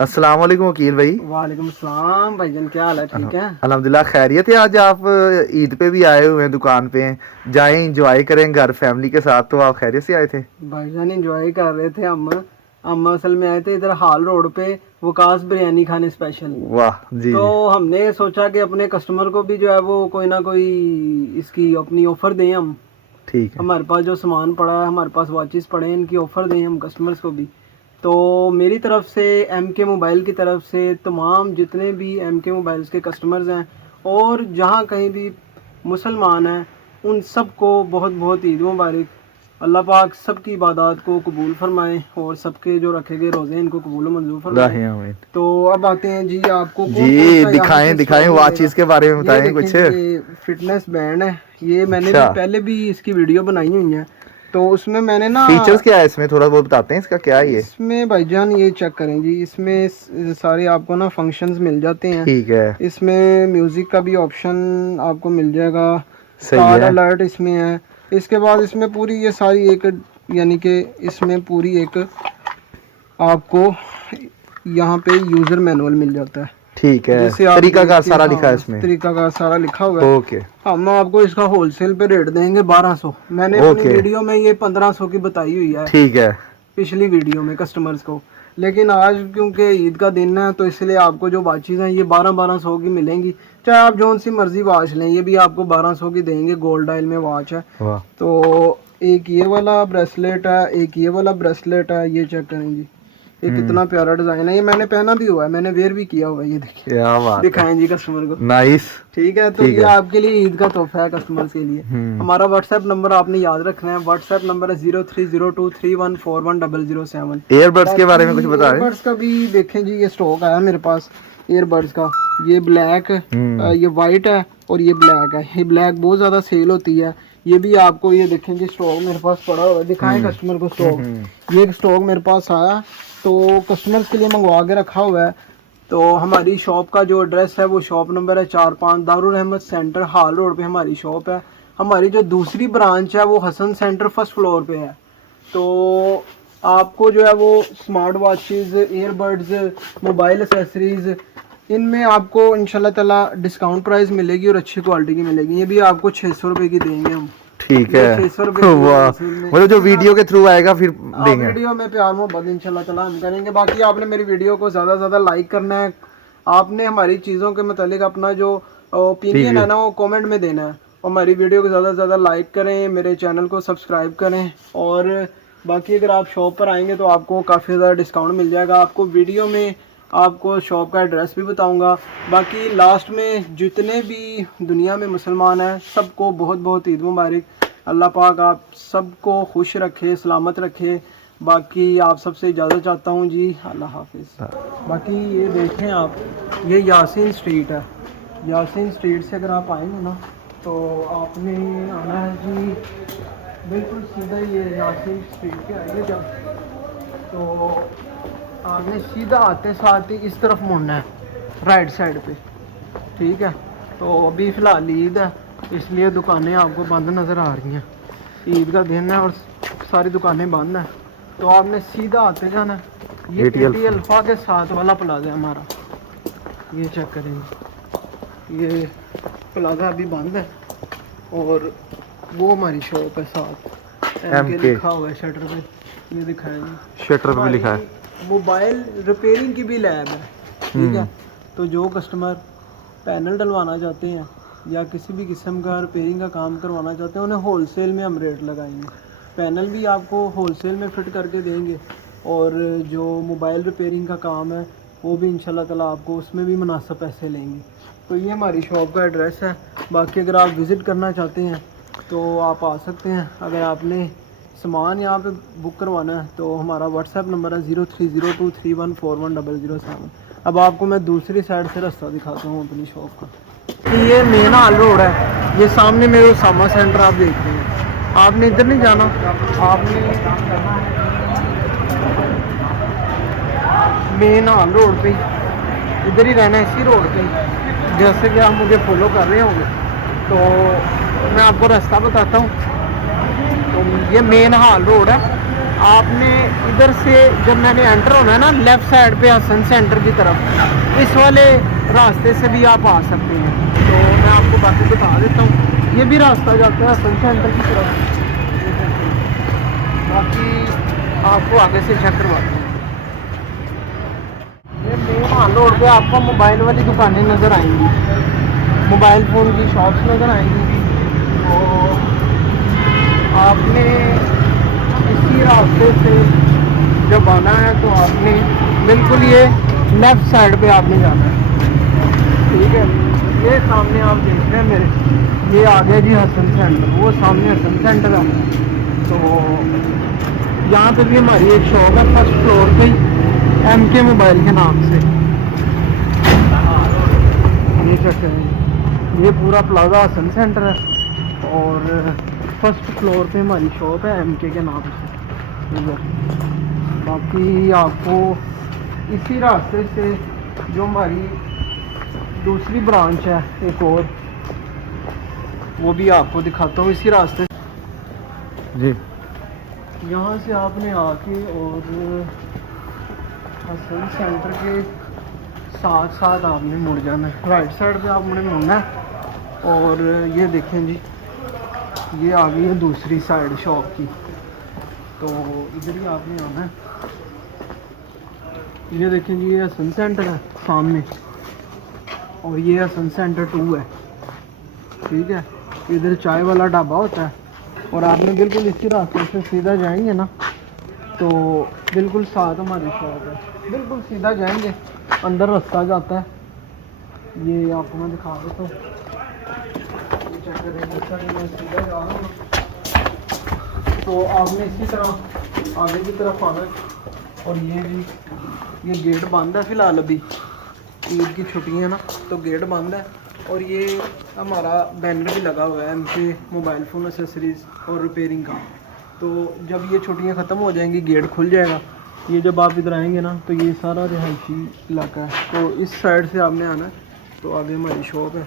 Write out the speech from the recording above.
अस्सलाम वालेकुम वकील भाई। वालेकुम सलाम भाईजान, क्या हाल है? ठीक है। अल्हम्दुलिल्लाह खैरियत है। आज आप ईद पे भी आए हुए हैं दुकान पे, जाएं एंजॉय करें घर फैमिली के साथ। तो आप खैरियत से आए थे? भाईजान एंजॉय कर रहे थे हम असल में आए थे इधर हाल रोड पे वकास बिरयानी खाने स्पेशल। वाह जी तो जी। हमने सोचा कि अपने कस्टमर को भी जो है वो कोई ना कोई इसकी अपनी ऑफ़र दें हम। ठीक है। हमारे पास जो सामान पड़ा है, हमारे पास वॉचेस पड़े हैं, इनकी ऑफ़र दें हम कस्टमर्स को भी। तो मेरी तरफ से एम के मोबाइल की तरफ से तमाम जितने भी एम के मोबाइल्स के कस्टमर्स हैं और जहाँ कहीं भी मुसलमान हैं, उन सब को बहुत बहुत ईद मुबारक। अल्लाह पाक सबकी इबादत को कबूल फरमाए और सबके जो रखे गए रोज़े हैं इनको कबूल मंजूर फरमाए। राहे आमीन। तो अब आते हैं जी, आपको कौन कौन जी सा यहाँ दिखाएं से दिखाएं, स्टॉक वॉचेस मिलेगा। के बारे में ये बताएं देखें कुछ। जी, ये फिटनेस बैंड है। ये मैंने भी अच्छा, पहले भी इसकी वीडियो बनाई हुई है। तो उसमें मैंने ना फीचर्स क्या है इसमें, थोड़ा बहुत बताते हैं इसका क्या है ये। इसमें भाईजान ये चेक करें जी, इसमें सारे आपको ना फंक्शंस मिल जाते हैं। ठीक है। इसमें म्यूज़िक का भी ऑप्शन आपको मिल जाएगा। सही कार्ड है। अलर्ट इसमें है। इसके बाद इसमें पूरी ये सारी एक यानी कि इसमें पूरी एक आपको यहाँ पे यूज़र मैनुअल मिल जाता है, ठीक है, जिससे आप तरीका देख कार के, सारा लिखा है हाँ इसमें। तरीका का सारा लिखा हुआ है। ओके हम आपको इसका होलसेल पे रेट देंगे 1200। मैंने अपनी ओके। वीडियो में ये 1500 की बताई हुई है ठीक है। पिछली वीडियो में कस्टमर्स को। लेकिन आज क्योंकि ईद का दिन है तो इसलिए आपको जो वाचेज़ हैं ये 1200 की मिलेंगी। चाहे आप जौन सी मर्जी वॉच लें, ये भी आपको 1200 की देंगे। गोल्ड डायल में वॉच है। वाह। तो एक ये वाला ब्रेसलेट है, एक ये वाला ब्रेसलेट है। ये चेक करें जी, ये कितना प्यारा डिज़ाइन है। ये मैंने पहना भी हुआ है, मैंने वेयर भी किया हुआ है। ये देखिए, क्या बात है। दिखाएं जी कस्टमर को। नाइस। ठीक है, तो ठीक ये है। आपके लिए ईद का तोहफा है कस्टमर्स के लिए। हमारा व्हाट्सएप नंबर आपने याद रखना है। व्हाट्सएप नंबर है 030231410007। एयरबड्स के बारे में कुछ बाकी बता रहे ईयरबड्स का भी देखें जी, ये स्टॉक आया मेरे पास ईयरबड्स का। ये ब्लैक, हैं? ये वाइट है और ये ब्लैक है। ये ब्लैक बहुत ज़्यादा सेल होती है। ये भी आपको ये देखें जी, स्टॉक मेरे पास पड़ा हुआ है। दिखाएं कस्टमर को स्टॉक। ये स्टॉक मेरे पास आया तो कस्टमर्स के लिए मंगवा के रखा हुआ है। तो हमारी शॉप का जो एड्रेस है वो शॉप नंबर है 45 दारुल अहमद सेंटर हाल रोड पे हमारी शॉप है। हमारी जो दूसरी ब्रांच है वो हसन सेंटर फर्स्ट फ्लोर पे है। तो आपको जो है वो smart watches, earbuds, mobile accessories, इनमें आपको इंशाल्लाह ताला डिस्काउंट प्राइस मिलेगी और अच्छी क्वालिटी की मिलेगी। ये भी आपको 600 रुपये की देंगे हम। ठीक ये है। 600 रुपये की वाह, होलसेल में। मतलब जो वीडियो के थ्रू आएगा फिर देंगे। वीडियो में प्यार मोहब्बत इंशाल्लाह ताला हम करेंगे। बाकी आपने मेरी वीडियो को ज़्यादा से ज़्यादा लाइक करना है। आपने हमारी चीज़ों के मतलब अपना जो ओपिनियन है ना वो कमेंट में देना है। हमारी वीडियो को ज़्यादा से ज़्यादा लाइक करें, मेरे चैनल को सब्सक्राइब करें। और बाकी अगर आप शॉप पर आएंगे तो आपको काफ़ी ज़्यादा डिस्काउंट मिल जाएगा। आपको वीडियो में आपको शॉप का एड्रेस भी बताऊंगा। बाकी लास्ट में जितने भी दुनिया में मुसलमान हैं सबको बहुत बहुत ईद मुबारक। अल्लाह पाक आप सबको खुश रखे, सलामत रखे। बाकी आप सबसे इजाज़त चाहता हूँ जी, अल्लाह हाफिज़। बाकी ये देखें आप, ये यासीन स्ट्रीट है। यासीन स्ट्रीट से अगर आप आएंगे ना तो आपने आना है जी बिल्कुल सीधा। ये यासीन स्ट्रीट के आइए जब, तो आपने सीधा आते साथ ही इस तरफ मुड़ना है राइट साइड पे। ठीक है, तो अभी फ़िलहाल ईद है इसलिए दुकानें आपको बंद नज़र आ रही हैं। ईद का दिन है और सारी दुकानें बंद हैं। तो आपने सीधा आते जाना है। ये एटी अल्फ़ा के साथ वाला प्लाजा है हमारा। ये चेक करेंगे, ये प्लाजा अभी बंद है और वो हमारी शॉप है साथ। एम के लिखा हुआ है शटर पे, ये दिखाएंगे। शटर पे भी लिखा है। मोबाइल रिपेयरिंग की भी लैब है। ठीक है, तो जो कस्टमर पैनल डलवाना चाहते हैं या किसी भी किस्म का रिपेयरिंग का काम करवाना चाहते हैं उन्हें होलसेल में हम रेट लगाएंगे। पैनल भी आपको होलसेल में फ़िट करके देंगे और जो मोबाइल रिपेयरिंग का काम है वो भी इंशाल्लाह ताला आपको उसमें भी मुनासिब पैसे लेंगे। तो ये हमारी शॉप का एड्रेस है। बाकी अगर आप विज़िट करना चाहते हैं तो आप आ सकते हैं। अगर आपने सामान यहाँ पे बुक करवाना है तो हमारा व्हाट्सएप नंबर है 030231410007। अब आपको मैं दूसरी साइड से रास्ता दिखाता हूँ अपनी शॉप का। ये मेन हाल रोड है। ये सामने मेरे सामा सेंटर आप देख रहे हैं। आपने इधर नहीं जाना, आपने मेन हाल रोड पे इधर ही रहना है, इसी रोड पे। जैसे कि आप मुझे फॉलो कर रहे होंगे तो मैं आपको रास्ता बताता हूँ। तो ये मेन हाल रोड है। आपने इधर से जब मैंने एंटर होना है ना, लेफ़्ट साइड पे हसन सेंटर की तरफ, इस वाले रास्ते से भी आप आ सकते हैं। तो मैं आपको बाकी बता देता हूँ, ये भी रास्ता जाता है हसन सेंटर की तरफ। बाकी आपको आगे से चेक करवाते हैं। ये मेन हाल रोड पे आपको मोबाइल वाली दुकानें नज़र आएंगी, मोबाइल फ़ोन की शॉप्स नज़र आएंगी। और आपने इसी रास्ते से जब आना है तो आपने बिल्कुल ये लेफ़्ट साइड पे आपने जाना है, ठीक है। ये सामने आप देख रहे हैं मेरे, ये आ गया जी हसन सेंटर, वो सामने हसन सेंटर है। तो यहाँ पे भी हमारी एक शॉप है फर्स्ट फ्लोर पे ही, MK मोबाइल के नाम से। ये चेक करें, ये पूरा प्लाजा हसन सेंटर है और फर्स्ट फ्लोर पे हमारी शॉप है MK के नाम से इधर। बाकी आपको इसी रास्ते से जो हमारी दूसरी ब्रांच है एक और, वो भी आपको दिखाता हूँ इसी रास्ते जी। यहाँ से आपने आके और हसन सेंटर के साथ साथ आपने मुड़ जाना है, राइट साइड पे आपने मुड़ना है। और ये देखें जी, ये आ गई है दूसरी साइड शॉप की, तो इधर ही आपने आना है। ये देखें जी, ये हसन सेंटर है सामने और ये हसन सेंटर 2 है, ठीक है। इधर चाय वाला ढाबा होता है और आपने बिल्कुल इसी रास्ते से सीधा जाएंगे ना तो बिल्कुल साथ हमारी शॉप है, बिल्कुल सीधा जाएंगे अंदर रास्ता जाता है। ये आपको मैं दिखा देता हूँ, चेक करेंगे मैं सीधा जा रहा हूँ तो आपने इसी तरह आगे की तरफ आना है। और ये भी, ये गेट बंद है फ़िलहाल, अभी ईद की छुट्टियाँ ना तो गेट बंद है। और ये हमारा बैनर भी लगा हुआ है MK मोबाइल फ़ोन एसेसरीज़ और रिपेयरिंग का। तो जब ये छुट्टियां ख़त्म हो जाएंगी गेट खुल जाएगा। ये जब आप इधर आएंगे ना तो ये सारा रिहायशी इलाका है, तो इस साइड से आपने आना है तो आगे हमारी शॉप है।